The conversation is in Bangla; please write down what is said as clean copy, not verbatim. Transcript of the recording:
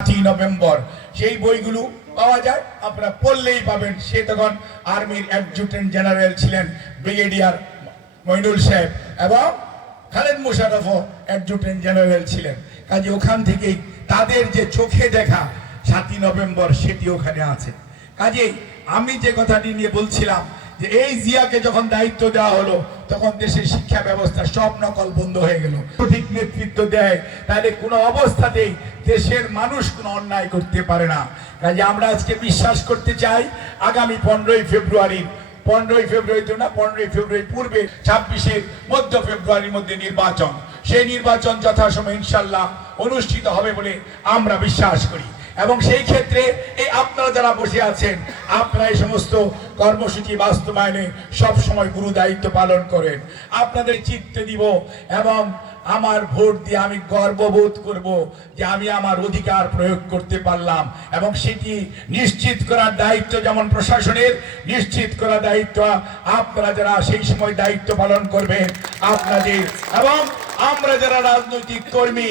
নভেম্বর সেই বইগুলো পাওয়া যায়, আপনারা পড়লেই পাবেন। সে তখন আর্মির অ্যাডজুটেন্ট জেনারেল ছিলেন, ব্রিগেডিয়ার মইনুল সাহেব, এবং খালেদ মোশাররফও অ্যাডজুটেন্ট জেনারেল ছিলেন। কাজে ওখান থেকেই তাদের যে চোখে দেখা 7ই নভেম্বর সেটি ওখানে আছে। কাজেই আমি যে কথাটি নিয়ে বলছিলাম যে এই জিয়াকে যখন দায়িত্ব দেওয়া হলো তখন দেশের শিক্ষা ব্যবস্থা সব নকল বন্ধ হয়ে গেল। সঠিক নেতৃত্ব দেয় তাহলে কোনো অবস্থাতেই দেশের মানুষ কোনো অন্যায় করতে পারে না। কাজে আমরা আজকে বিশ্বাস করতে চাই আগামী 15ই ফেব্রুয়ারি তো না, 15ই ফেব্রুয়ারি পূর্বে 26 মধ্য ফেব্রুয়ারির মধ্যে নির্বাচন, সেই নির্বাচন যথাসময়ে ইনশাল্লাহ অনুষ্ঠিত হবে বলে আমরা বিশ্বাস করি। এবং সেই ক্ষেত্রে এই আপনারা যারা বসে আছেন, আপনারা এই সমস্ত কর্মসূচি বাস্তবায়নে সব সময় গুরু দায়িত্ব পালন করেন। আপনাদের চিত্তে দিব এবং আমার ভোট দিয়ে আমি গর্ববোধ করব যে আমি আমার অধিকার প্রয়োগ করতে পারলাম, এবং সেটি নিশ্চিত করার দায়িত্ব যেমন প্রশাসনের, নিশ্চিত করার দায়িত্ব আপনারা যারা সেই সময় দায়িত্ব পালন করবেন আপনাদের, এবং আমরা যারা রাজনৈতিক কর্মী